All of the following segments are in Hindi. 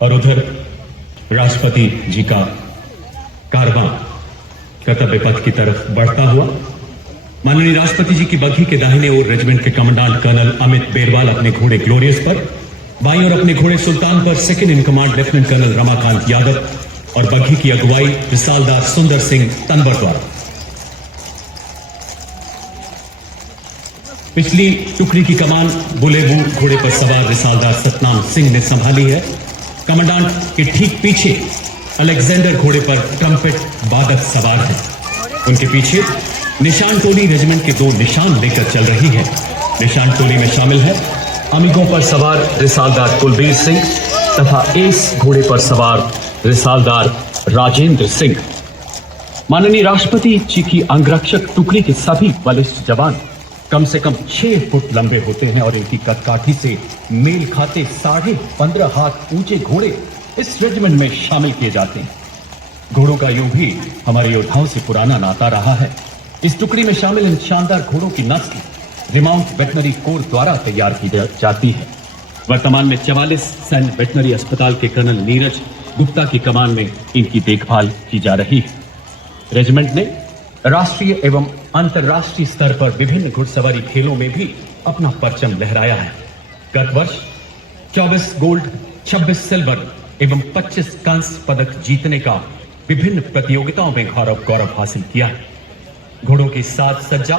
और उधर राष्ट्रपति जी का कारवां कर्तव्य पथ की तरफ बढ़ता हुआ। माननीय राष्ट्रपति जी की बग्घी के दाहिने ओर रेजिमेंट के कमांडेंट कर्नल अमित बेरवाल अपने घोड़े ग्लोरियस पर, बाईं ओर अपने घोड़े सुल्तान पर second in command lieutenant colonel Ramakant Yadav और बग्घी की अगुवाई रिसालदार सुंदर सिंह तनवर द्वारा। पिछली टुकड़ी की कमान बुलेबू घोड़े पर सवार रिसालदार सतनाम सिंह ने संभाली है। कमांडेंट के ठीक पीछे अलेक्जेंडर घोड़े पर ट्रम्पेट वादक सवार है। उनके पीछे निशान टोली रेजिमेंट के 2 निशान लेकर चल रही है। निशान टोली में शामिल है अमीगों पर सवार रिसालदार कुलबीर सिंह तथा एस घोड़े पर सवार रिसालदार राजेंद्र सिंह। माननीय राष्ट्रपति जी की अंगरक्षक टुकड़ी के सभी बलिष्ठ जवान कम से कम 6 फुट लंबे होते हैं और इनकी कदकाठी से मेल खाते 15.5 हाथ ऊंचे घोड़े इस रेजिमेंट में शामिल किए जाते हैं। घोड़ों का यूं भी हमारे योद्धाओं से पुराना नाता रहा है। इस टुकड़ी में शामिल इन शानदार घोड़ों की नस्ल रिमाउंट वेटनरी कोर द्वारा तैयार की जाती है। वर्तमान में 44 सैन्य वेटनरी अस्पताल के कर्नल नीरज गुप्ता की कमान में इनकी देखभाल की जा रही है। रेजिमेंट ने राष्ट्रीय एवं अंतर्राष्ट्रीय स्तर पर विभिन्न घुड़सवारी खेलों में भी अपना परचम लहराया है। गत वर्ष 24 गोल्ड, 26 सिल्वर एवं 25 कांस्य पदक जीतने का विभिन्न प्रतियोगिताओं में गौरव हासिल किया है। घोड़ों की साज सज्जा,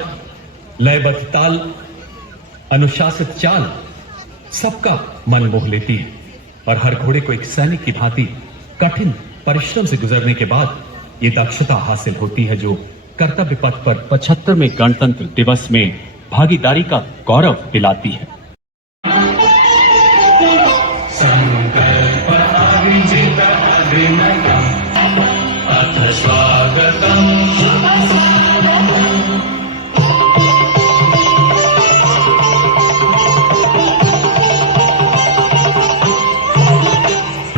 लयबद्ध ताल, अनुशासित चाल सबका मन मोह लेती है और हर घोड़े को एक सैनिक की भांति कठिन परिश्रम से गुजरने के बाद ये दक्षता हासिल होती है जो कर्तव्य पथ पर 75वें गणतंत्र दिवस में भागीदारी का गौरव दिलाती है।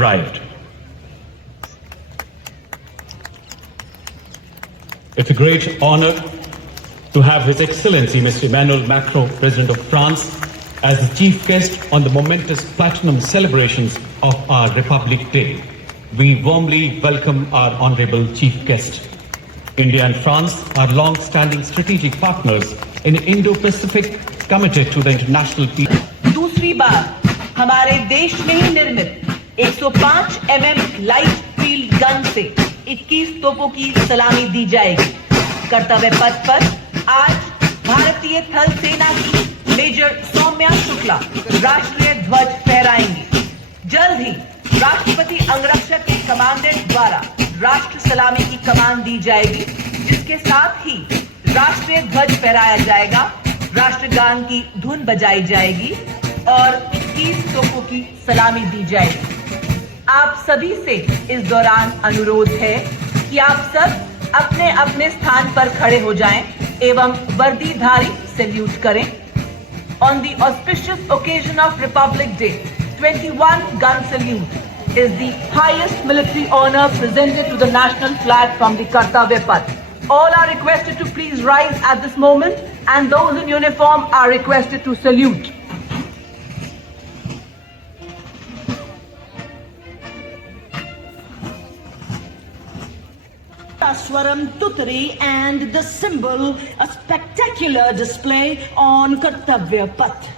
Right. It's a great honor to have His Excellency Mr. Emmanuel Macron, President of France, as the chief guest on the momentous platinum celebrations of our Republic Day. We warmly welcome our honorable chief guest. India and France are long-standing strategic partners in Indo-Pacific, committed to the international peace. दूसरी बार हमारे देश में ही निर्मित 105 mm लाइट फील्ड गन से 21 तोपों की सलामी दी जाएगी। कर्तव्य पथ पर आज भारतीय थल सेना की मेजर सौम्या शुक्ला राष्ट्रीय ध्वज फहराएंगी। जल्द ही राष्ट्रपति अंगरक्षक के कमांडेंट द्वारा राष्ट्र सलामी की कमान दी जाएगी, जिसके साथ ही राष्ट्रीय ध्वज फहराया जाएगा, राष्ट्रगान की धुन बजाई जाएगी और 21 तोपों की सलामी दी जाएगी। आप सभी से इस दौरान अनुरोध है कि आप सब अपने अपने स्थान पर खड़े हो जाएं एवं वर्दीधारी सैल्यूट करें। On the auspicious occasion of Republic Day, 21 gun salute is the highest military honor presented to the national flag from the Kartavya Path. All are requested to please rise at this moment, and those in uniform are requested to salute. Swaram Tutri and the symbol, a spectacular display on Kartavya Path.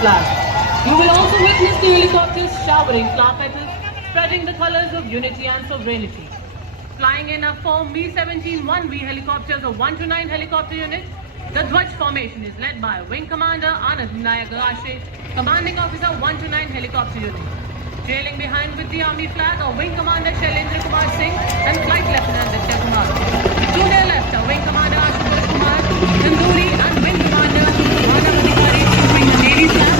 flag. You will also witness the helicopters showering flower petals, spreading the colors of unity and sovereignty. Flying in a four Mi-17 1V helicopters of 1 to 9 helicopter unit, the Dwaj formation is led by Wing Commander Anand Vinayak Ashe, Commanding Officer 1 to 9 helicopter unit. Trailing behind with the Army flag are Wing Commander Shailendra Kumar Singh and Flight Lieutenant Ditya Kumar. To their left are Wing Commander Ashutosh Kumar, Tandoori and Wing Commander Madhav Adhikari issuing the Navy flag.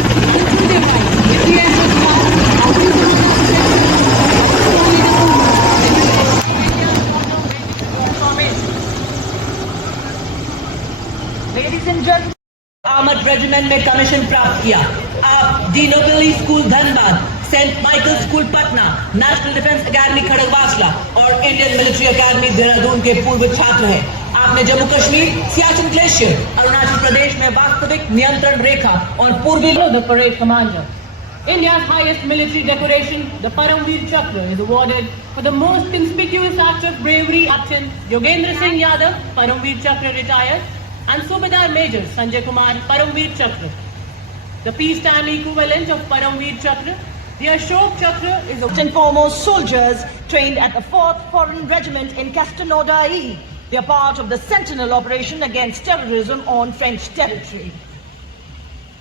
To their right, the Air Force flag, Ladies and gentlemen, armoured regiment में कमीशन प्राप्त किया। आप De Nobili school Dhanbad, Saint Michael school Patna, National Defence Academy Khadakwasla और इंडियन मिलिट्री एकेडमी देहरादून के पूर्व छात्र हैं। आपने जम्मू कश्मीर, सियाचिन ग्लेशियर, अरुणाचल प्रदेश में वास्तविक नियंत्रण रेखा और पूर्वी the parade commander. India's highest military decoration, the Paramveer Chakra, is awarded for the most conspicuous act of bravery. Captain Yogendra Singh Yadav, Paramveer Chakra retired, and Subedar Major Sanjay Kumar, Paramveer Chakra. The peacetime equivalent of Paramveer Chakra, the Ashok Chakra, is First and foremost soldiers trained at the 4th Foreign Regiment in Castelnaudary. They are part of the Sentinel operation against terrorism on French territory.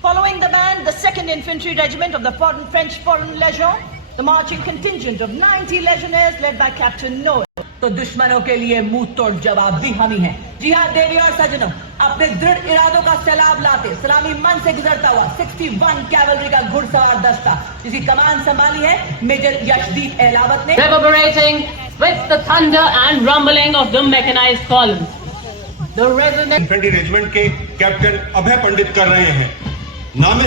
Following the band, the 2nd Infantry Regiment of the French Foreign Legion, the marching contingent of 90 legionnaires led by Captain Noel. तो दुश्मनों के लिए मुंह तोड़ जवाब भी हम ही हैं। जी हाँ देवी और सजनों, अपने दृढ़ इरादों का सैलाब लाते सलामी मन से गुजरता हुआ 61 कैवलरी का घुड़सवार दस्ता, जिसकी कमान संभाली है मेजर यशदीप एलावत ने, reverberating with the thunder and rumbling of the mechanized columns. The regiment infantry regiment के कैप्टन अभय पंडित कर रहे हैं। नाम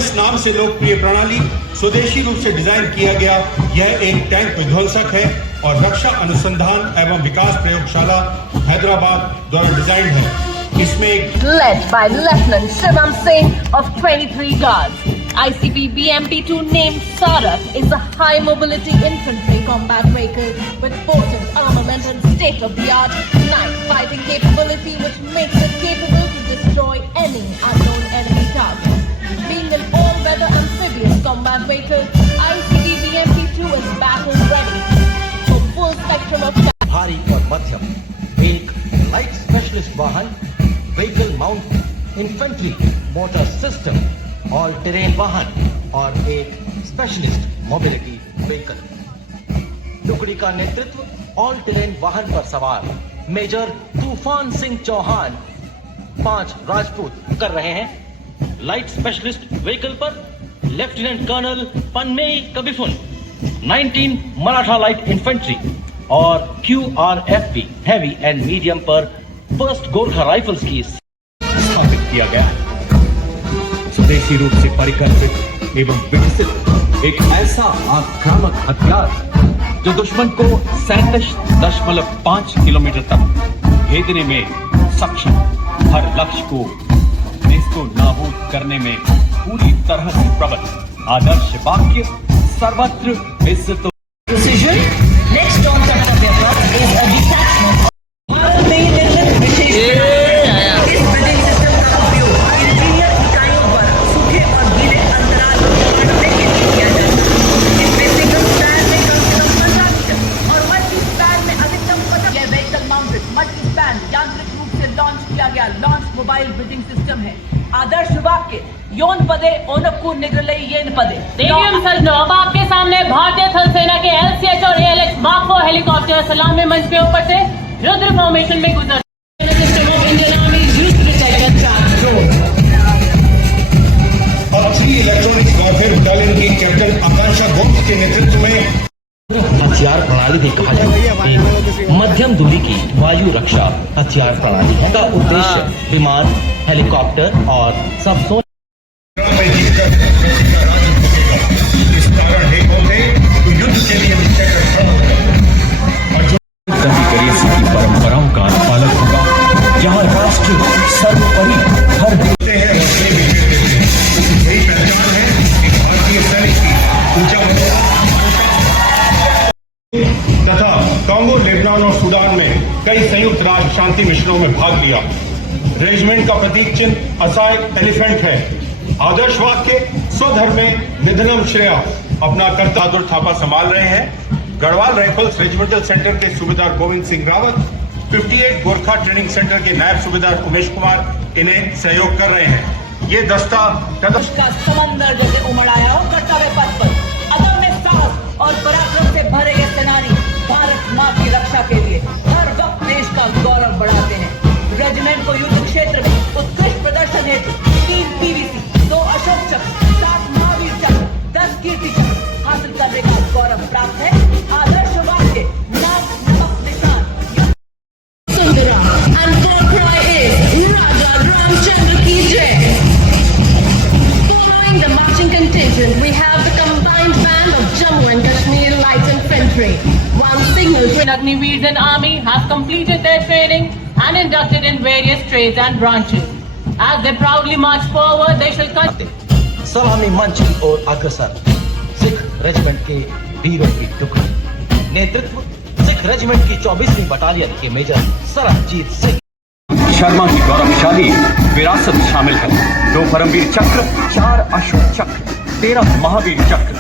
से लोकप्रिय प्रणाली स्वदेशी रूप से डिजाइन किया गया यह एक टैंक विध्वंसक है और रक्षा अनुसंधान एवं विकास प्रयोगशाला हैदराबाद द्वारा डिजाइन है। इसमें एक led by Lieutenant Shivam Singh of 23 Guards. ICP BMP-2 named Sarat is a high mobility infantry combat vehicle with potent armament and state-of-the-art night fighting capability, which makes it capable to destroy any unknown enemy target. Being an all-weather amphibious combat vehicle, ICP BMP-2 is battle ready for full spectrum of भारी और मध्यम, एक लाइट स्पेशलिस्ट वाहन, vehicle mount infantry motor system, all terrain वाहन और एक स्पेशलिस्ट मोबिलिटी व्हीकल। टुकड़ी का नेतृत्व ऑल टेरेन वाहन पर सवार मेजर तूफान सिंह चौहान 5 राजपूत कर रहे हैं। लाइट स्पेशलिस्ट व्हीकल पर Lieutenant Colonel Panmei Kabiphun 19 Maratha Light Infantry और QRFP हैवी एंड मीडियम पर फर्स्ट गोरखा राइफल्स की स्थापित किया गया है। स्वदेशी रूप से परिकल्पित एवं विकसित एक ऐसा आक्रामक हथियार जो दुश्मन को 37.5 किलोमीटर तक भेदने में सक्षम, हर लक्ष्य को इसको नाबूद करने में पूरी तरह से प्रबल, आदर्श वाक्य सर्वत्र इज्जत Precision. Next on कर्तव्य पर is a detachment. भारत में निर्मित विशेष इस ब्रीदिंग सिस्टम का उपयोग इंजीनियर इकाइयों द्वारा सूखे और गीले अंतराल को काटने के लिए किया जाता है। इसमें सिंगल स्पैन में कम से कम 50 मीटर और मल्टी स्पैन में अधिकतम 50 यह व्हीकल माउंटेड मल्टी स्पैन यांत्रिक रूप से लॉन्च किया गया लॉन्च मोबाइल ब्रीदिंग सिस्टम है। आदर्श वाक्य योन पदे ओनकू निग्रले येन पदे। देवियम सजनों, अब आपके सामने भारतीय थल सेना के LCH और ALX Mark 4 हेलीकॉप्टर सलामी मंच के ऊपर से रुद्र फॉर्मेशन में गुजर अब 3 इलेक्ट्रॉनिक्स वॉरफेयर बटालियन की कैप्टन आकांक्षा गोप्स के नेतृत्व में हथियार प्रणाली भी कहा जाता है। एक मध्यम दूरी की वायु रक्षा हथियार प्रणाली है। का उद्देश्य विमान, हेलीकॉप्टर और सबसोनिक में जीतकर प्रसिद्ध राज्य जीतेगा। इस कारण एक होते तो युद्ध के लिए निश्चय खड़ा होगा और जो की परंपराओं का पालन होगा, जहां राष्ट्र सर्वोपरि हर होते हैं उससे भी देते हैं। यही पहचान है एक भारतीय सैनिक की ऊंचा मनोभाव तथा कांगो, लेबनान और सूडान में कई संयुक्त राष्ट्र शांति मिशनों में भाग लिया। रेजिमेंट का प्रतीक चिन्ह असाय एलिफेंट है। आदर्श वाक्य स्वधर्मे निधनम श्रेया अपना कर्तव्य थापा संभाल रहे हैं। गढ़वाल राइफल्स रेजिमेंटल सेंटर के सूबेदार गोविंद सिंह रावत, 58 गोरखा ट्रेनिंग सेंटर के नायब सूबेदार उमेश कुमार इन्हें सहयोग कर रहे हैं। ये दस्ता का समंदर जैसे उमड़ आया हो कर्तव्य पथ पर अदम्य साहस और पराक्रम से भरे ये सेनानी भारत माँ की रक्षा के लिए हर वक्त देश का गौरव बढ़ाते हैं। रेजिमेंट को युद्ध क्षेत्र में उत्कृष्ट प्रदर्शन हेतु 3 PVC, 2 अशोक चक्र, 7 महावीर चक्र, 10 कीर्ति चक्र हासिल करने का गौरव प्राप्त है। आदर्श वाक्य नाम नमक निशान Sundara and war cry is Raja Ramchandra ki jai. Following the marching contingent, we have the combined band of Jammu and Kashmir Light Infantry. One signal Agniveers and Army have completed their training and inducted in various trades and branches. As they proudly march forward, they shall continue. सलामी मंच की ओर अग्रसर सिख रेजिमेंट के वीरों की टुकड़ी। नेतृत्व सिख रेजिमेंट की 24वीं बटालियन के मेजर सरबजीत सिंह शर्मा की गौरवशाली विरासत शामिल है। 2 परमवीर चक्र, 4 अशोक चक्र, 13 महावीर चक्र,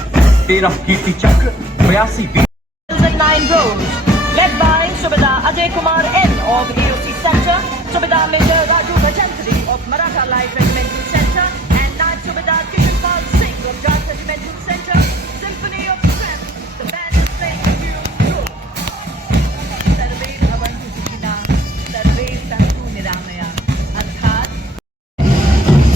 13 कीर्ति चक्र, 82 वीर 9 rows, led by Subedar Ajay Kumar N of AOC Center, Subedar Major Raju Bhajantri of Maratha Light Regimental Center, and Naib Subedar Kishanpal Singh of Jat Regimental Center. Symphony of Strength, the band is playing a new tune. Sarve Bhavantu Sukhina, Sarve Santu Niramaya. अर्थात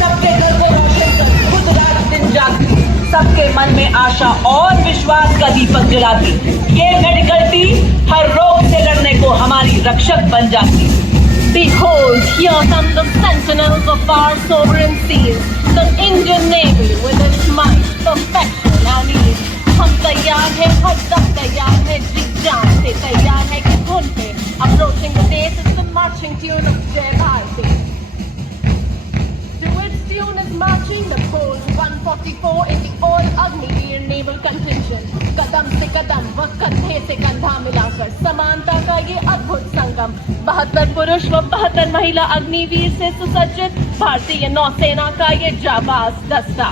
सबके घर को रोशन कर खुद रात दिन जागती, सबके मन में आशा और विश्वास का दीपक जलाती। ये मेडिकल टीम हर रोग से लड़ने को हमारी रक्षक बन जाती। Behold, here come the sentinels of our sovereign seas, the Indian Navy with its might, perfection and ease. हम तैयार हैं, हर दम तैयार है, जी जान से तैयार है कि धुन पे approaching the date is the marching tune of Jai Bharati. To its tune is marching the Colt 144 in the all Agniveer naval contingent. कदम से कदम व कंधे से कंधा मिलाकर समानता का ये अद्भुत संगम, 72 पुरुष व 72 महिला अग्निवीर से सुसज्जित भारतीय नौसेना का ये जाबाज दस्ता।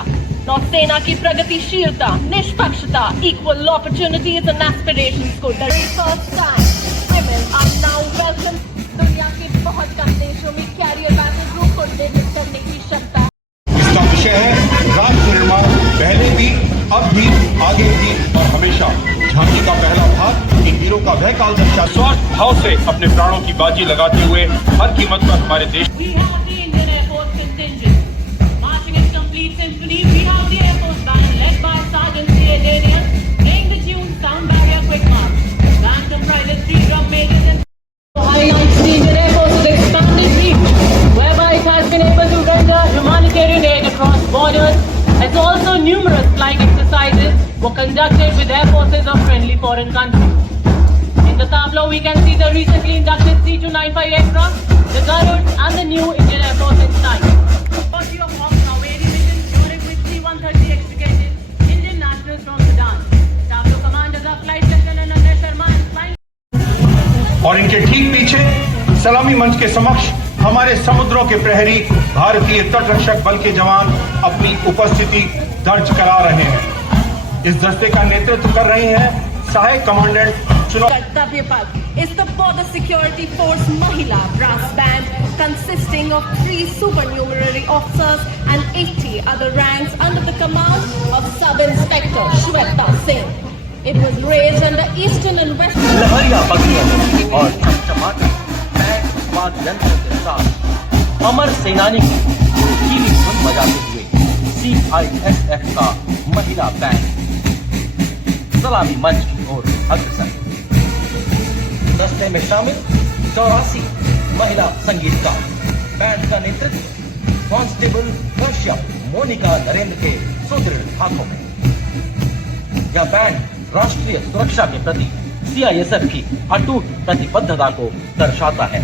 नौसेना की प्रगतिशीलता, निष्पक्षता, इक्वल अपॉर्चुनिटीज एंड एस्पिरेशंस को first time women are now welcome. दुनिया के बहुत कम देशों में कैरियर बैटल ग्रुप को निर्मित करने की क्षमता। इसका विषय है राष्ट्र निर्माण, पहले भी, अब भी, आगे भी और हमेशा। झांकी का पहला भाग इन वीरों का वह काल दर्शा स्वार्थ भाव से अपने प्राणों की बाजी लगाते हुए हर कीमत पर हमारे देश We have the Indian Air Force contingent. Marching in complete symphony, we have the Air Force band led by Sergeant C.A. Daniel, playing the tune Sound Barrier Quick March. The band comprises 3 drum majors and highlights the Indian Air Force's expanded reach, whereby it has been able to render humanitarian aid across borders, as also numerous flying exercises were conducted with air forces of friendly foreign countries. In the tableau, we can see the recently inducted C-295 aircraft, the Garuds, and the new Indian Air Force in sight. Body of Hawks are very mission, loaded with C-130 extricated Indian nationals from Sudan. Tableau commanders are Flight Lieutenant Anand Sharma and Flying. और इनके ठीक पीछे सलामी मंच के समक्ष हमारे समुद्रों के प्रहरी भारतीय तटरक्षक बल के जवान अपनी उपस्थिति दर्ज करा रहे हैं। इस दस्ते का नेतृत्व कर रही हैं सहायक कमांडेंट चुनाव। कर्तव्य पथ is the Border Security Force Mahila brass band consisting of 3 supernumerary officers and 80 other ranks under the command of Sub-Inspector Shweta Singh. It was raised under Eastern and Western लहरिया बगियों और चमचमाते बैंड वाद्य यंत्र के साथ अमर सेनानी की कीली धुन बजाते हुए CISF का महिला बैंड सलामी मंच की ओर अग्रसर। दस्ते में शामिल 84 महिला संगीतकार। बैंड का नेतृत्व कांस्टेबल कश्यप मोनिका नरेंद्र के सुदृढ़ हाथों में। यह बैंड राष्ट्रीय सुरक्षा के प्रति CISF की अटूट प्रतिबद्धता को दर्शाता है।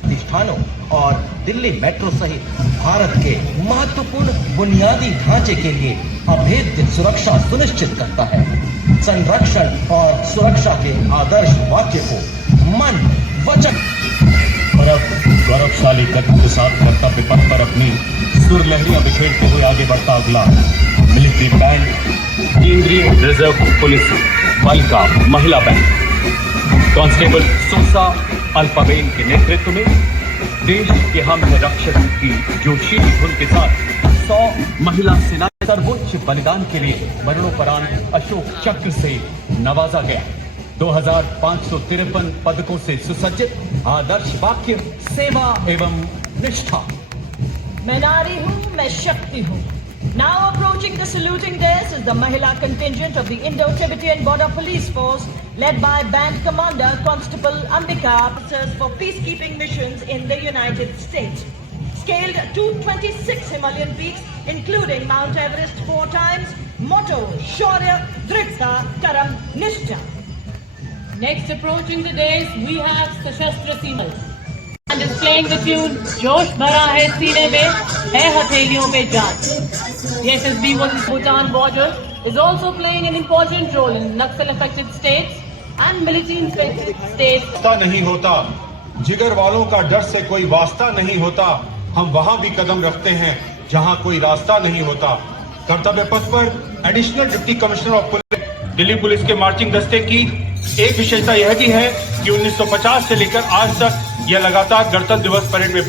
प्रतिष्ठानों और दिल्ली मेट्रो सहित भारत के महत्वपूर्ण बुनियादी ढांचे के लिए अभेद्य सुरक्षा सुनिश्चित करता है। संरक्षण और सुरक्षा के आदर्श वाक्य को मन वचन और अब गौरवशाली कदम के साथ कर्तव्य पथ पर अपनी सुरलहरियां बिखेरते हुए आगे बढ़ता अगला मिलिट्री बैंड, केंद्रीय रिजर्व पुलिस बल का महिला बैंड। कांस्टेबल सोसा अल्पाबेन के नेतृत्व में देश के हम रक्षक की जोशीली धुन के साथ 100 महिला सेना सर्वोच्च बलिदान के लिए मरणोपरांत अशोक चक्र से नवाजा गया। 2553 पदकों से सुसज्जित आदर्श वाक्य सेवा एवं निष्ठा। मैं नारी हूँ, मैं शक्ति हूँ। Now approaching the saluting dais is the Mahila contingent of the Indo-Tibetan Border Police Force, led by Band Commander Constable Ambika, officers for peacekeeping missions in the United States. Scaled to 26 Himalayan peaks, including Mount Everest 4 times. Motto: Shaurya, Dripta, Karam, Nishtha. Next approaching the dais, we have Sashastra Seamal. And is playing the tune जोश भरा है सीने में है हथेलियों पे जान. The SSB was Bhutan border is also playing an important role in Naxal affected states and military infected states. वास्ता नहीं होता, जिगर वालों का डर से कोई वास्ता नहीं होता। हम वहां भी कदम रखते हैं जहां कोई रास्ता नहीं होता। कर्तव्य पथ पर additional deputy commissioner of police Delhi police के मार्चिंग दस्ते की एक विशेषता यह भी है कि 1950 से लेकर आज तक यह लगातार गणतंत्र दिवस परेड में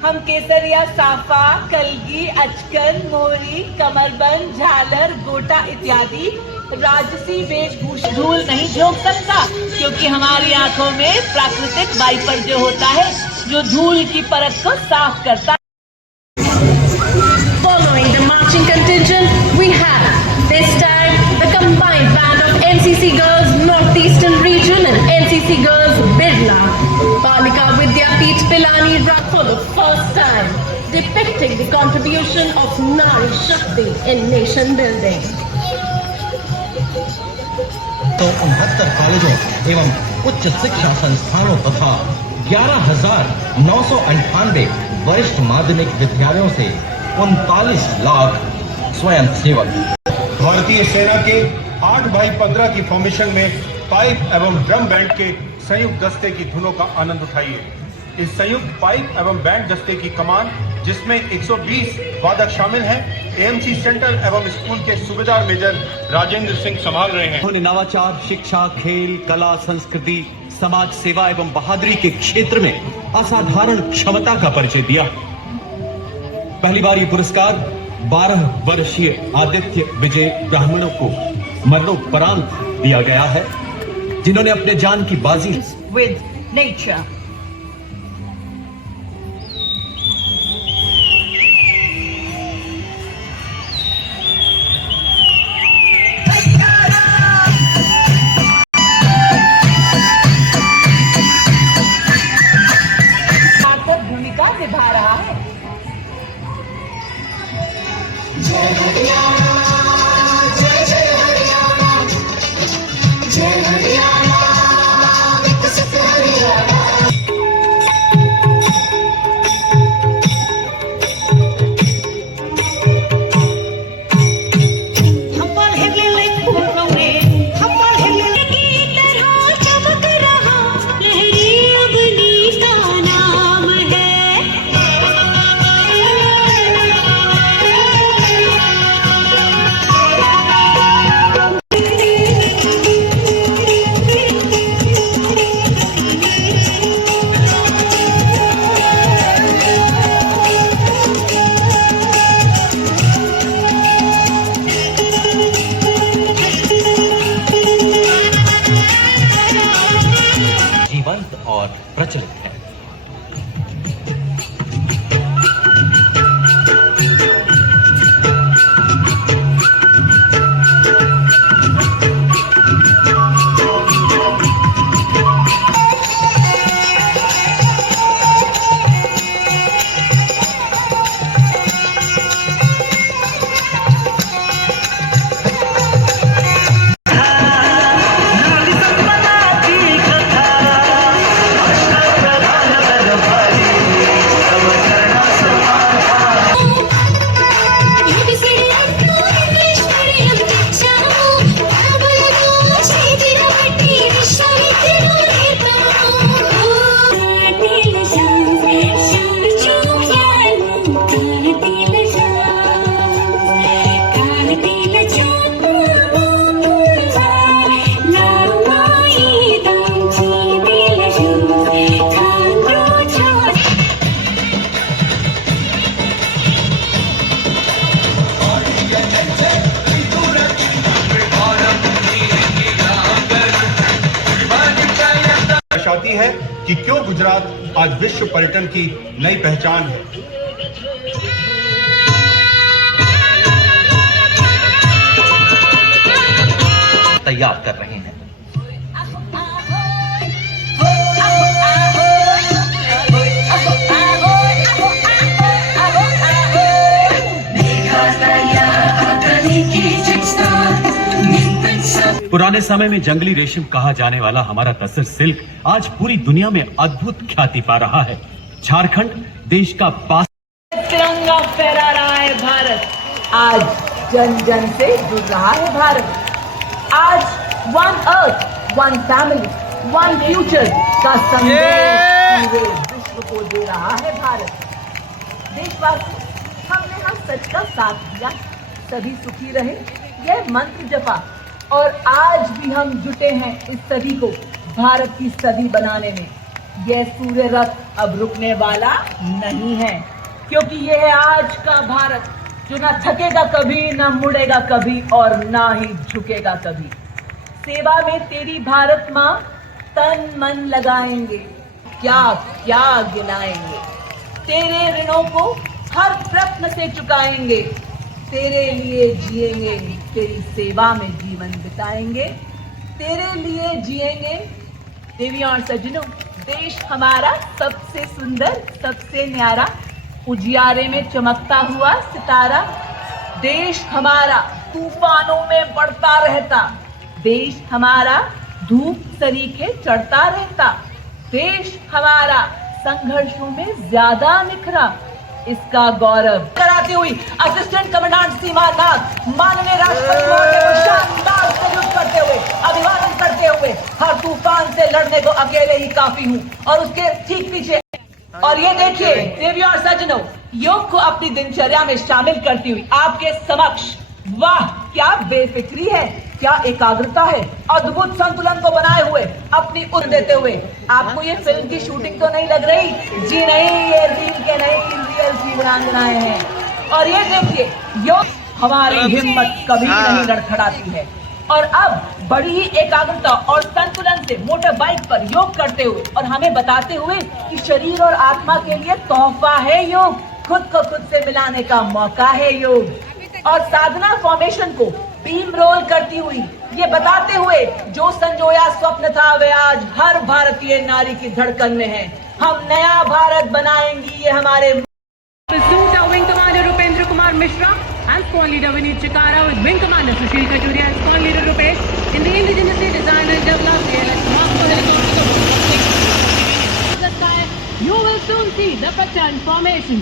हम केसरिया, साफा, कलगी, अचकन, मोहरी, कमरबंद, झालर, गोटा इत्यादि राजसी वेशभूषा धूल नहीं झोंक सकता, क्योंकि हमारी आंखों में प्राकृतिक वाइपर जो होता है, जो धूल की परत को साफ करता है। Following the marching contingent, we have this time the combined band of NCC Girls Northeastern Region and NCC Girls Birla. Balika Vidyapeeth Pilani Rak for the first time, depicting the contribution of Nari Shakti in nation building. तो 69 कॉलेजों एवं उच्च शिक्षा संस्थानों तथा 11,998 वरिष्ठ माध्यमिक विद्यालयों से 39 लाख स्वयं सेवक। भारतीय सेना के 8x15 की फॉर्मेशन में पाइप एवं ड्रम बैंड के संयुक्त दस्ते की धुनों का आनंद उठाइए। इस संयुक्त पाइप एवं बैंड दस्ते की कमान, जिसमें 120 वादक शामिल हैं, एएमसी सेंटर एवं स्कूल के सूबेदार मेजर राजेंद्र सिंह संभाल रहे हैं। उन्होंने नवाचार, शिक्षा, खेल, कला, संस्कृति, समाज सेवा एवं बहादुरी के क्षेत्र में असाधारण क्षमता का परिचय दिया। पहली बार ये पुरस्कार 12 वर्षीय आदित्य विजय ब्राह्मणों को मरणोपरांत दिया गया है, जिन्होंने अपने जान की बाजी With nature. भूमिका निभा रहा है। करती है कि क्यों गुजरात आज विश्व पर्यटन की नई पहचान है। तैयार कर रहे हैं। पुराने समय में जंगली रेशम कहा जाने वाला हमारा तसर सिल्क आज पूरी दुनिया में अद्भुत ख्याति पा रहा है। झारखंड देश का पास तिरंगा फहरा रहा है भारत। आज जन जन से जुड़ रहा है भारत। आज one earth, one family, one future का संदेश पूरे विश्व को दे रहा है भारत। देशवासी, हमने हर सच का साथ दिया, सभी सुखी रहे, यह मंत्र जपा और आज भी हम जुटे हैं इस सदी को भारत की सदी बनाने में। यह सूर्य रथ अब रुकने वाला नहीं है, क्योंकि यह है आज का भारत जो ना थकेगा कभी, ना मुड़ेगा कभी और ना ही झुकेगा कभी। सेवा में तेरी भारत माँ तन मन लगाएंगे, क्या क्या गिनाएंगे। तेरे ऋणों को हर प्रश्न से चुकाएंगे, तेरे लिए जिएंगे, तेरी सेवा में जीवन बिताएंगे, तेरे लिए जिएंगे। देवियों और सज्जनों, देश हमारा सबसे सुंदर, सबसे न्यारा, उजियारे में चमकता हुआ सितारा। देश हमारा तूफानों में बढ़ता रहता, देश हमारा धूप सरीखे चढ़ता रहता, देश हमारा संघर्षों में ज्यादा निखरा। इसका गौरव कराती हुई असिस्टेंट कमांडेंट सीमा नाथ माननीय राष्ट्रपति महोदय को शानदार सैल्यूट करते हुए, अभिवादन करते हुए, हर तूफान से लड़ने को अकेले ही काफी हूँ और उसके ठीक पीछे। और ये देखिए देवियों और सज्जनों, योग को अपनी दिनचर्या में शामिल करती हुई आपके समक्ष, वाह क्या बेफिक्री है, क्या एकाग्रता है, अद्भुत संतुलन को बनाए हुए अपनी उड़ देते हुए। आपको ये फिल्म की शूटिंग तो नहीं लग रही? जी नहीं, ये रील के नहीं, रियल की वीरांगनाएं हैं। और ये देखिए, योग हमारी हिम्मत कभी नहीं लड़खड़ाती है। और अब बड़ी ही एकाग्रता और संतुलन से मोटर बाइक पर योग करते हुए और हमें बताते हुए कि शरीर और आत्मा के लिए तोहफा है योग, खुद को खुद से मिलाने का मौका है योग। और साधना फॉर्मेशन को बीम रोल करती हुई, ये बताते हुए जो संजोया स्वप्न था वे आज हर भारतीय नारी की धड़कन में है। हम नया भारत बनाएंगी, ये हमारे Pursuit our Wing Commander Rupendra Kumar Mishra and Squad Leader Vineet Chikara with Wing Commander Sushil Kajuria and Squad Leader Rupesh in the indigenously designed and developed ALS Moscow helicopter. You will soon see the Prachand formation.